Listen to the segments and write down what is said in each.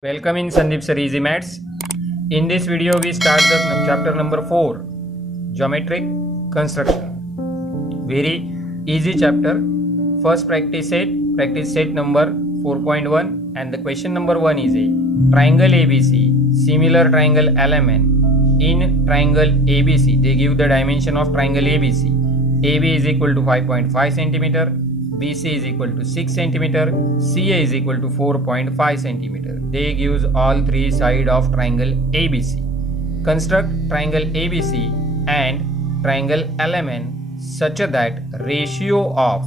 Welcome in Sandeep Sir Easy Maths. In this video, we start the chapter number 4, Geometric Construction. Very easy chapter. First practice set number 4.1, and the question number 1 is a triangle ABC, similar triangle LMN. In triangle ABC, they give the dimension of triangle ABC. AB is equal to 5.5 centimeter. BC is equal to 6 centimeter, CA is equal to 4.5 centimeter. They gives all three sides of triangle ABC. Construct triangle ABC and triangle LMN such that ratio of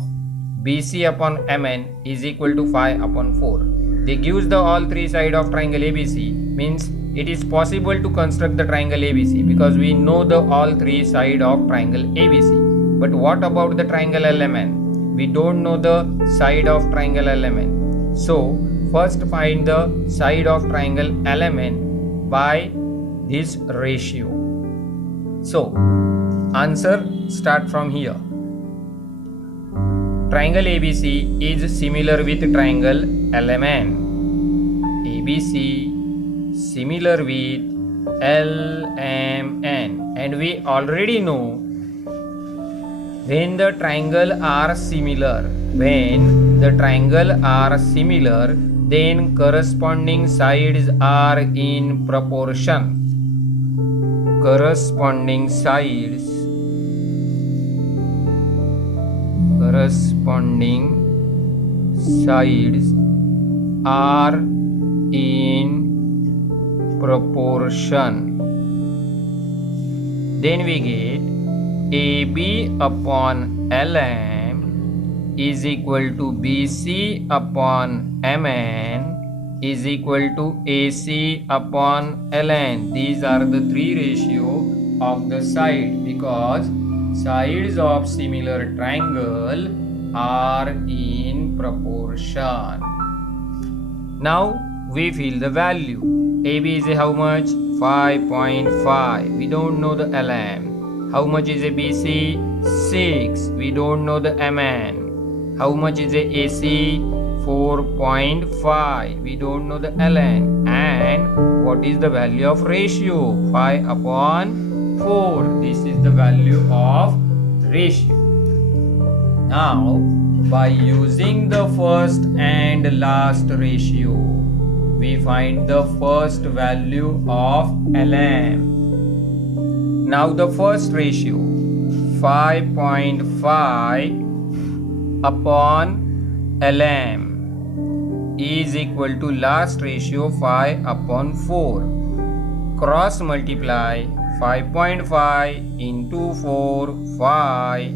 BC upon MN is equal to 5 upon 4. They gives the all three sides of triangle ABC, means it is possible to construct the triangle ABC because we know the all three sides of triangle ABC. But what about the triangle LMN? We don't know the side of triangle LMN. So first find the side of triangle LMN by this ratio. So answer start from here. Triangle ABC is similar with triangle LMN. ABC similar with LMN, and we already know when the triangle are similar, then corresponding sides are in proportion. Corresponding sides are in proportion. Then we get AB upon LM is equal to BC upon MN is equal to AC upon LN. These are the three ratio of the side because sides of similar triangle are in proportion. Now we fill the value. AB is how much? 5.5. We don't know the LM. How much is a BC? 6. We don't know the MN. How much is a AC? 4.5. We don't know the LN. And what is the value of ratio? 5 upon 4. This is the value of ratio. Now, by using the first and last ratio, we find the first value of LM. Now the first ratio 5.5 upon LM is equal to last ratio 5 upon 4. Cross multiply 5.5 into 4, 5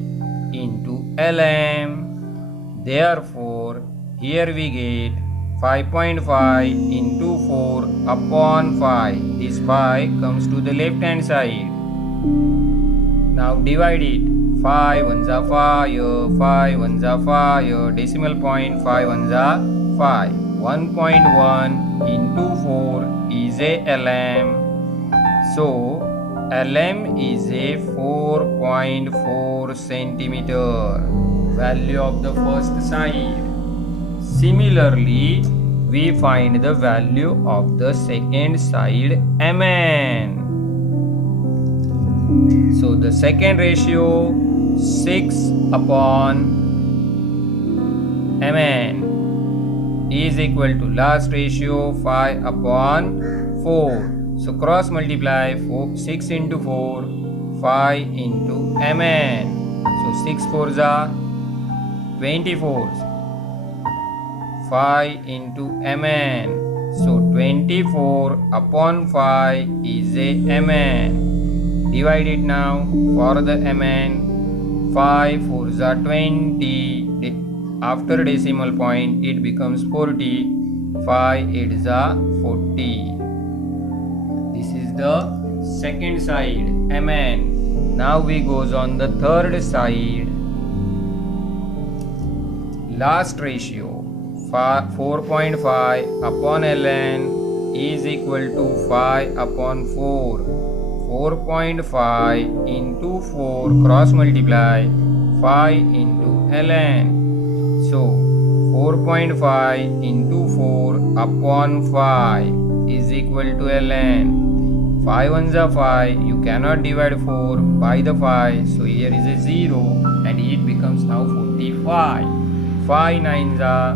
into LM. Therefore, here we get 5.5 into 4 upon 5. This 5 comes to the left hand side. Now divide it. 5 ones are 5, 5 ones are 5, decimal point 5 ones are 5. 1.1 into 4 is a LM. So LM is a 4.4 centimeter. Value of the first side. Similarly, we find the value of the second side MN. So the second ratio 6 upon MN is equal to last ratio 5 upon 4. So cross multiply 6 into 4, 5 into MN. So 6 4s are 24. 5 into MN. So 24 upon 5 is a MN. Divide it now for the MN. 5 4s are 20. After decimal point it becomes 40. 5 8s are 40. This is the second side MN. Now we goes on the third side. Last ratio 4.5 upon LN is equal to 5 upon 4. 4.5 into 4 cross multiply 5 into ln. So 4.5 into 4 upon 5 is equal to ln. 5 ones are 5. You cannot divide 4 by the 5. So here is a 0 and it becomes now 45. 5 nines are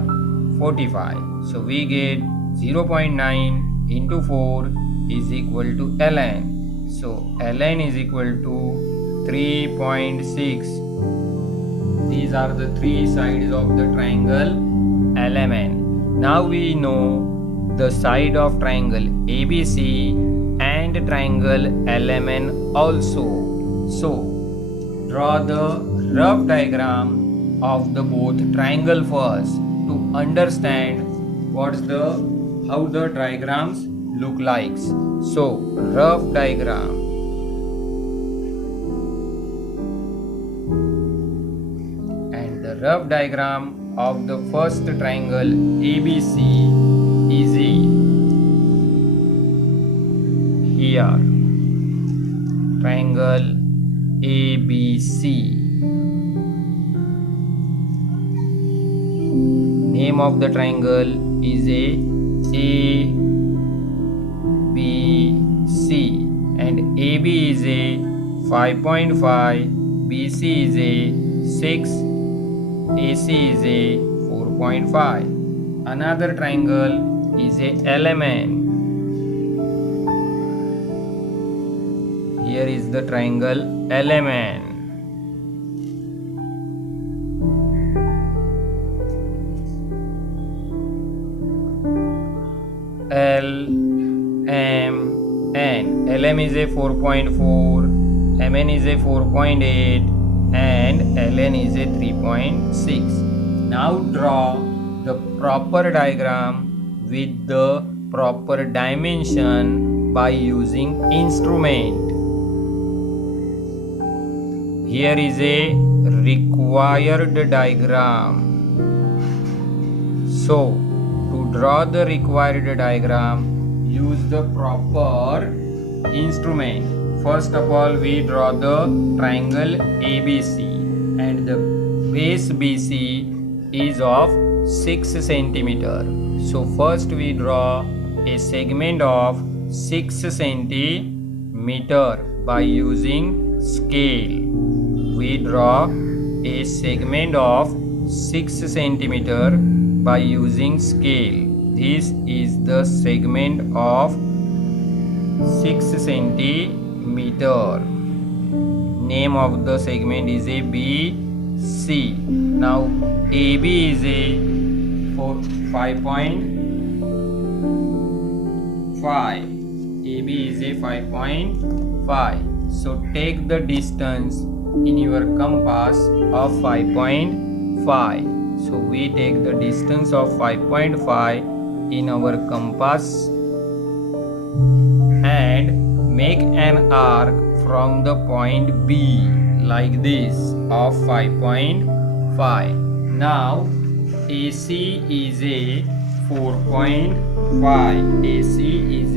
45. So we get 0.9 into 4 is equal to ln. So ln is equal to 3.6. These are the three sides of the triangle LMN. Now we know the side of triangle ABC and triangle LMN also. So draw the rough diagram of the both triangle first to understand how the diagrams look like. So rough diagram. And the rough diagram of the first triangle ABC is here. Triangle ABC. Name of the triangle is ABC and AB is 5.5, BC is 6, AC is 4.5. Another triangle is LMN. Here is the triangle LMN. LM is 4.4, MN is 4.8 and LN is 3.6. Now draw the proper diagram with the proper dimension by using instrument. Here is a required diagram. So to draw the required diagram, use the proper instrument. First of all, we draw the triangle ABC and the base BC is of 6 centimeter. So first we draw a segment of 6 centimeter by using scale. We draw a segment of 6 centimeter by using scale. This is the segment of 6 centimeter. Name of the segment is BC. Now AB is 5.5. AB is 5.5. So take the distance in your compass of 5.5. So we take the distance of 5.5 in our compass and make an arc from the point B like this of 5.5. Now AC is 4.5. AC is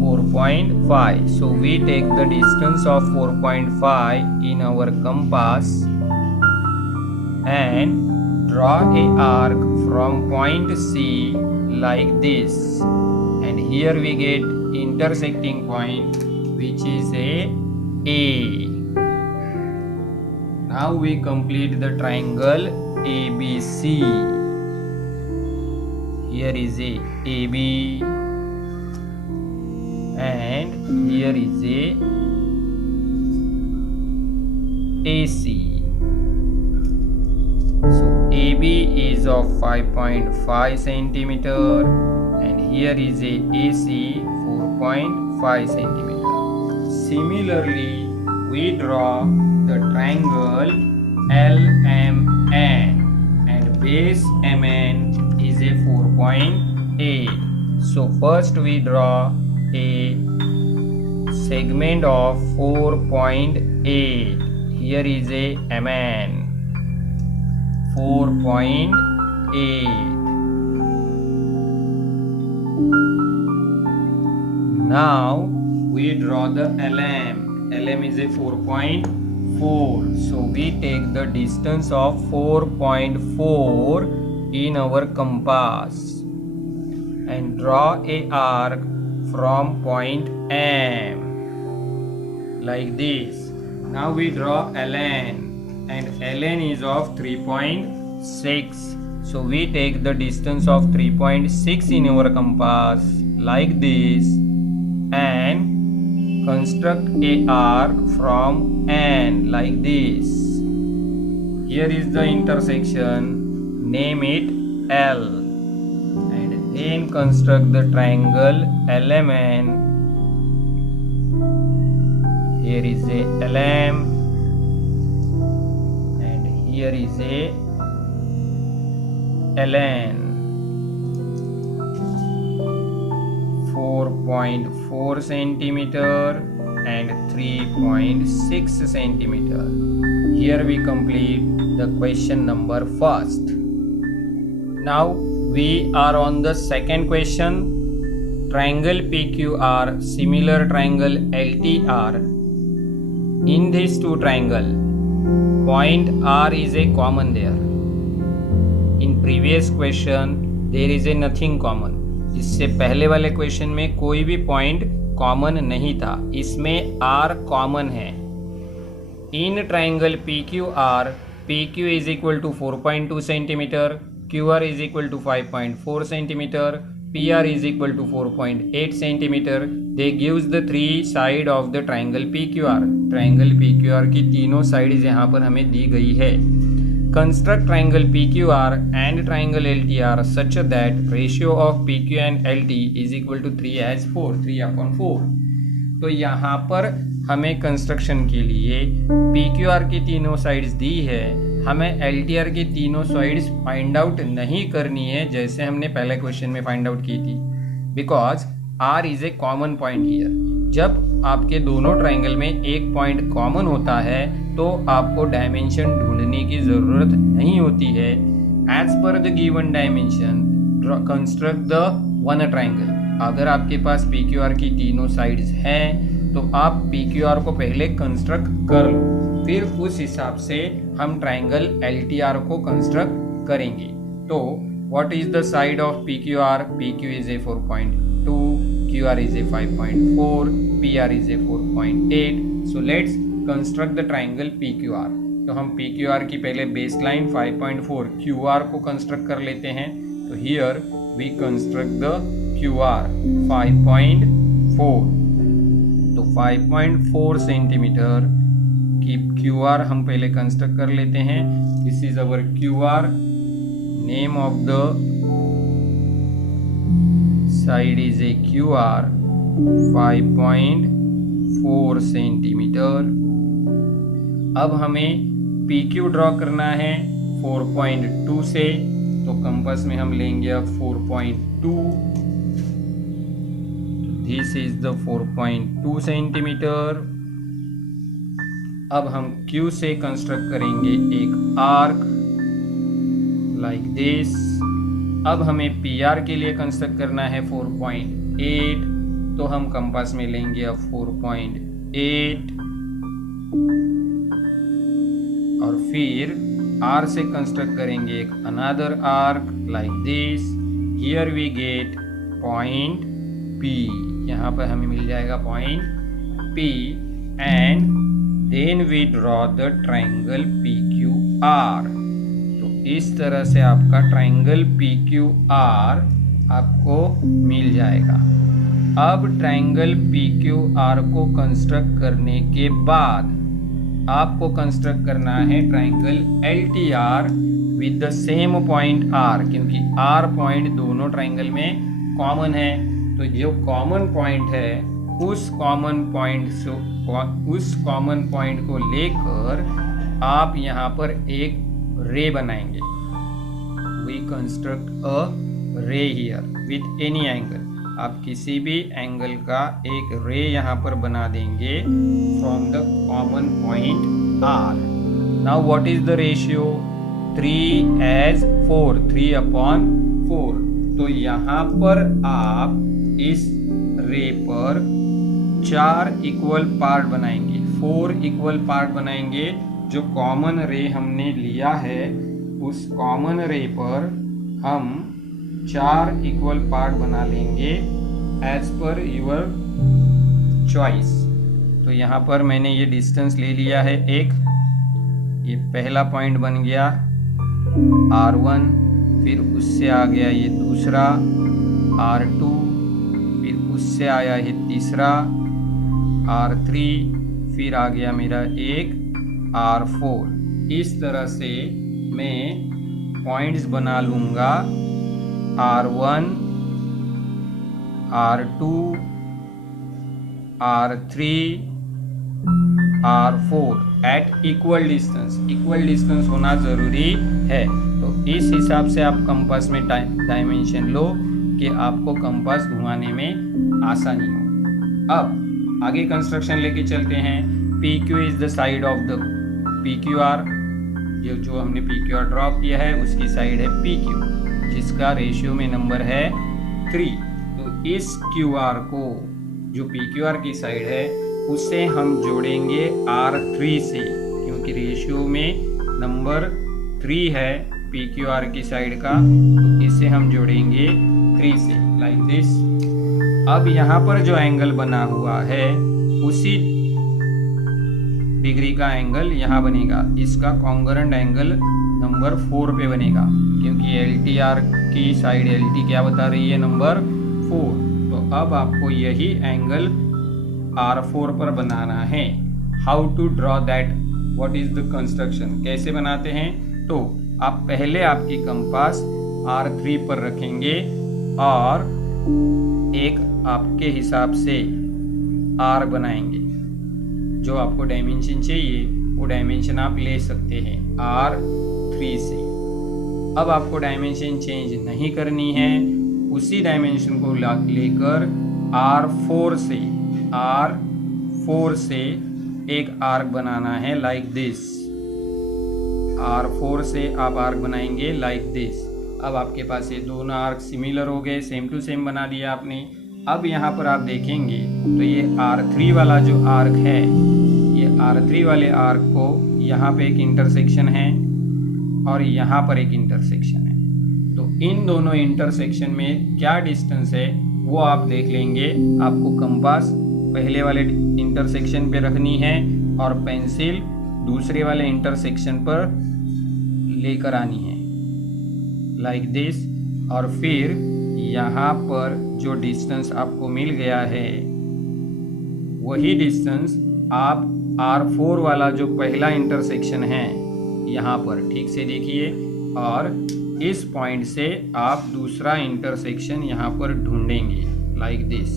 4.5. So we take the distance of 4.5 in our compass and draw a arc from point C like this, and here we get intersecting point which is A. Now we complete the triangle ABC. Here is AB and here is AC. So AB is of 5.5 centimeter and here is AC 4.5 centimeter. Similarly, we draw the triangle LMN and base MN is 4.8. So first we draw a segment of 4.8. Here is MN 4.8. Now we draw the LM. LM is 4.4. So we take the distance of 4.4 in our compass and draw a arc from point M like this. Now we draw ln, and ln is of 3.6. So we take the distance of 3.6 in our compass like this and construct a arc from N like this. Here is the intersection, name it L, and then construct the triangle LMN. Here is a LM and here is a LN. 4.4 centimeter and 3.6 centimeter. Here we complete the question number first. Now we are on the second question. Triangle PQR, similar triangle LTR. In these two triangles, point R is a common there. In previous question there is a nothing common. इससे पहले वाले क्वेश्चन में कोई भी point common नहीं था, इसमें R common है. In triangle PQR, PQ is equal to 4.2 centimetre, QR is equal to 5.4 centimetre, PR is equal to 4.8 centimetre. They gives the 3 side of the triangle PQR. Triangle PQR की तीनों साइड्स यहाँ पर हमें दी गई है. Construct triangle PQR and triangle LTR such that ratio of PQ and LT is equal to 3:4, 3/4. तो यहाँ पर हमें कंस्ट्रक्शन के लिए PQR की तीनों साइड्स दी है, हमें LTR की तीनों साइड्स फाइंड आउट नहीं करनी है जैसे हमने पहले क्वेश्चन में फाइंड आउट की थी, because R is a common point here. जब आपके दोनों ट्राइंगल में एक पॉइंट कॉमन होता है तो आपको डायमेंशन ढूंढने की ज़रूरत नहीं होती है. As per the given dimension construct the one triangle. अगर आपके पास PQR की तीनों साइड्स हैं तो आप PQR को पहले कंस्ट्रक्ट कर लो, फिर उस हिसाब से हम ट्राइंगल LTR को कंस्ट्रक्ट करेंगे. तो what is the side of PQR? PQ is a 4.2, QR is a 5.4, PR is a 4.8. So let's construct the triangle PQR. तो हम PQR की पहले बेस लाइन 5.4 QR को कंस्ट्रक्ट कर लेते हैं. तो here we construct the QR 5.4. तो 5.4 सेंटीमीटर की QR हम पहले कंस्ट्रक्ट कर लेते हैं. This is our QR. Name of the side is a QR 5.4 सेंटीमीटर. अब हमें PQ ड्रॉ करना है 4.2 से, तो कंपास में हम लेंगे अब 4.2. दिस इज द 4.2 सेंटीमीटर. अब हम Q से कंस्ट्रक्ट करेंगे एक आर्क लाइक दिस. अब हमें PR के लिए कंस्ट्रक्ट करना है 4.8, तो हम कंपास में लेंगे अब 4.8 और फिर R से कंस्ट्रक्ट करेंगे एक another arc like this. Here we get point P. यहाँ पर हमें मिल जाएगा point P and then we draw the triangle PQR. इस तरह से आपका ट्राइंगल PQR आपको मिल जाएगा. अब ट्राइंगल PQR को कंस्ट्रक्ट करने के बाद आपको कंस्ट्रक्ट करना है triangle LTR with the same point R, क्योंकि R पॉइंट दोनों ट्राइंगल में कॉमन है. तो जो कॉमन पॉइंट है उस कॉमन पॉइंट को लेकर आप यहाँ पर एक रे बनाएंगे. वी कंस्ट्रक्ट अ रे हियर विथ एनी एंगल. आप किसी भी एंगल का एक रे यहाँ पर बना देंगे from the common point R. Now what is the ratio? 3:4, 3/4. तो यहाँ पर आप इस रे पर 4 इक्वल पार्ट बनाएंगे, 4 इक्वल पार्ट बनाएंगे. जो कॉमन रे हमने लिया है उस कॉमन रे पर हम 4 इक्वल पार्ट बना लेंगे एज पर यूर चॉइस। तो यहाँ पर मैंने ये डिस्टेंस ले लिया है एक, ये पहला पॉइंट बन गया R1, फिर उससे आ गया ये दूसरा R2, फिर उससे आया ये तीसरा R3, फिर आ गया मेरा एक R4। इस तरह से मैं पॉइंट्स बना लूँगा R1, R2, R3, R4 at equal distance. Equal distance होना ज़रूरी है। तो इस हिसाब से आप कंपास में डायमेंशन लो कि आपको कंपास घुमाने में आसानी हो। अब आगे कंस्ट्रक्शन लेके चलते हैं। PQ is the side of the PQR। जो हमने PQR ड्रॉ किया है उसकी साइड है PQ, जिसका रेशियो में नंबर है 3। तो इस QR को, जो PQR की साइड है, उसे हम जोड़ेंगे R3 से, क्योंकि रेशियो में नंबर 3 है PQR की साइड का। तो इसे हम जोड़ेंगे 3 से, लाइक दिस। अब यहाँ पर जो एंगल बना हुआ है उसी डिग्री का एंगल यहाँ बनेगा। इसका कॉन्ग्रुएंट एंगल नंबर 4 पे बनेगा, क्योंकि LTR की साइड LT क्या बता रही है, नंबर 4। तो अब आपको यही एंगल R4 पर बनाना है। How to draw that, what is the construction, कैसे बनाते हैं? तो आप पहले आपकी कंपास R3 पर रखेंगे और एक आपके हिसाब से R बनाएंगे। जो आपको डायमेंशन चाहिए वो डायमेंशन आप ले सकते हैं R3 से। अब आपको डायमेंशन चेंज नहीं करनी है, उसी डायमेंशन को लेकर R4 से एक आर्क बनाना है, लाइक दिस। R4 से आप आर्क बनाएंगे लाइक दिस। अब आपके पास ये दोनों आर्क सिमिलर हो गए, सेम टू सेम बना दिया आपने। अब यहाँ पर आप देखेंगे तो ये R3 वाला जो आर्क है, ये R3 वाले आर्क को यहाँ पे एक इंटरसेक्शन है और यहाँ पर एक इंटरसेक्शन है। तो इन दोनों इंटरसेक्शन में क्या डिस्टेंस है वो आप देख लेंगे। आपको कंपास पहले वाले इंटरसेक्शन पे रखनी है और पेंसिल दूसरे वाले इंटरसेक्शन पर लेकर आनी है, लाइक दिस। और फिर यहाँ पर जो डिस्टेंस आपको मिल गया है वही डिस्टेंस आप R4 वाला जो पहला इंटरसेक्शन है यहाँ पर ठीक से देखिए, और इस पॉइंट से आप दूसरा इंटरसेक्शन यहाँ पर ढूंढेंगे, लाइक दिस,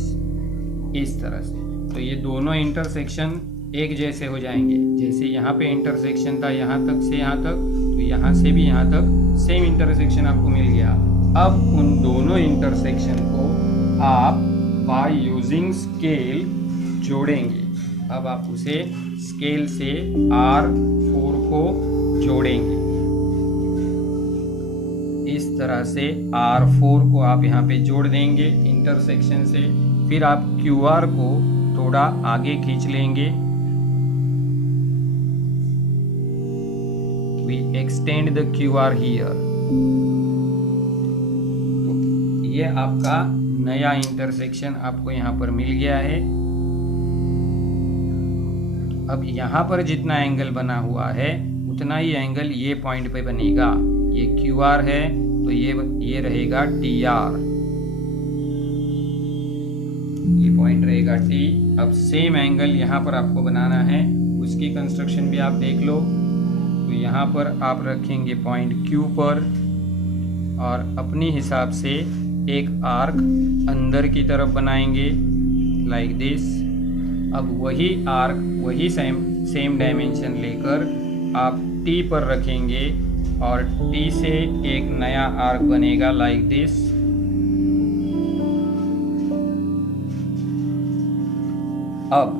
इस तरह से। तो ये दोनों इंटरसेक्शन एक जैसे हो जाएंगे। जैसे यहाँ पे इंटरसेक्शन था यहाँ तक से यहाँ तक, तो यहाँ से भी यहाँ तक सेम इंटरसेक्शन आपको मिल गया। अब उन दोनों इंटरसेक्शन को आप बाय यूजिंग स्केल जोड़ेंगे। अब आप उसे स्केल से R4 को जोड़ेंगे। इस तरह से R4 को आप यहाँ पे जोड़ देंगे इंटरसेक्शन से। फिर आप QR को थोड़ा आगे खींच लेंगे। We extend the QR here। तो ये आपका नया इंटरसेक्शन आपको यहाँ पर मिल गया है। अब यहाँ पर जितना एंगल बना हुआ है उतना ही एंगल ये पॉइंट पे बनेगा। ये QR है तो ये रहेगा TR, ये पॉइंट रहेगा T। अब सेम एंगल यहाँ पर आपको बनाना है, उसकी कंस्ट्रक्शन भी आप देख लो। तो यहाँ पर आप रखेंगे पॉइंट Q पर और अपनी हिसाब से एक आर्क अंदर की तरफ बनाएंगे, लाइक दिस। अब वही आर्क वही सेम डायमेंशन लेकर आप T पर रखेंगे और T से एक नया आर्क बनेगा, लाइक दिस। अब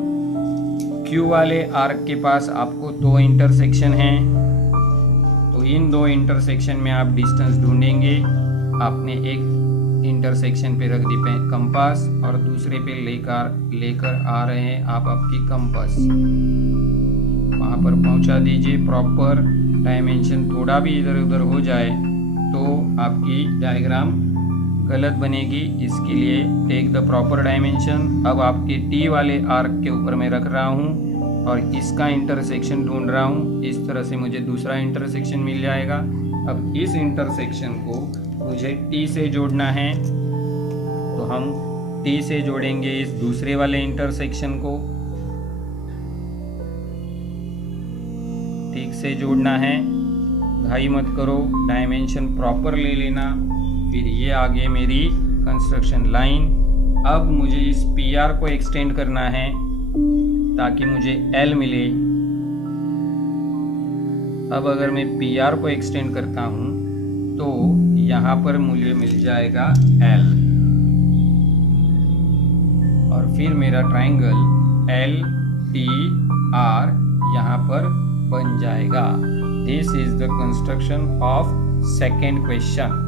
Q वाले आर्क के पास आपको दो इंटरसेक्शन हैं, तो इन दो इंटरसेक्शन में आप डिस्टेंस ढूंढेंगे। आपने एक इंटरसेक्शन पे रख दी कंपास और दूसरे पे लेकर आ रहे हैं आप आपकी कंपास, वहाँ पर पहुँचा दीजिए प्रॉपर। डायमेंशन थोड़ा भी इधर उधर हो जाए तो आपकी डायग्राम गलत बनेगी। इसके लिए टेक द प्रॉपर डायमेंशन। अब आपके टी वाले आर्क के ऊपर मैं रख रहा हूँ और इसका इंटरसेक्शन ढूंढ रहा हूँ। इस तरह से मुझे दूसरा इंटरसेक्शन मिल जाएगा। अब इस इंटरसेक्शन को मुझे टी से जोड़ना है, तो हम टी से जोड़ेंगे इस दूसरे वाले इंटरसेक्शन को। ठीक से जोड़ना है, घाई मत करो, डायमेंशन प्रॉपर ले लेना। फिर ये आगे मेरी कंस्ट्रक्शन लाइन। अब मुझे इस पी आर को एक्सटेंड करना है ताकि मुझे एल मिले। अब अगर मैं पी आर को एक्सटेंड करता हूँ तो यहाँ पर मुझे मिल जाएगा एल, और फिर मेरा ट्राइंगल एल टी आर यहाँ पर बन जाएगा। This is the construction of second question.